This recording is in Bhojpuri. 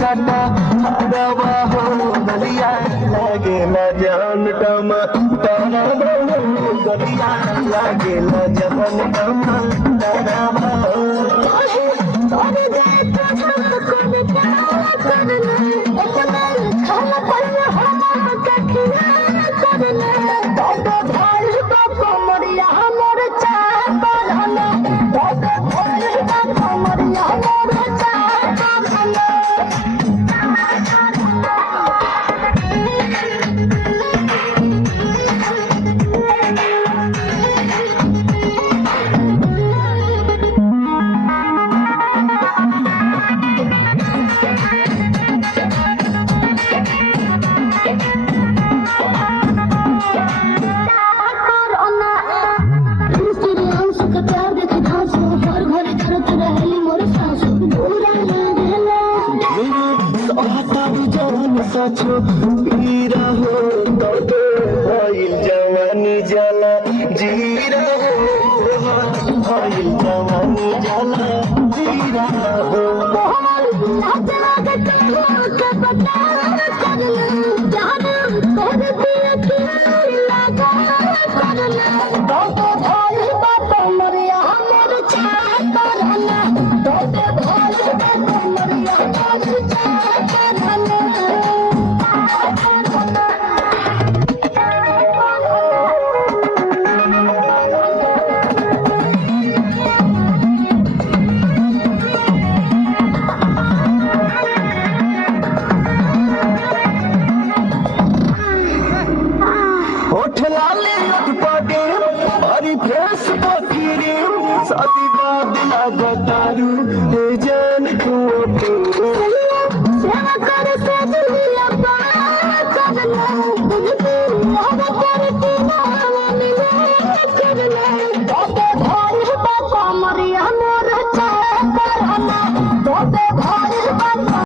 काटा हरवा हो गलिया लागे न जान टम तारा गलिया लागे न जान टम तारा सचो पीरा हो तो भइल जवानी जला जीरा हो भइल जवानी जला जीरा हो शादी बाद लगा तारू जान को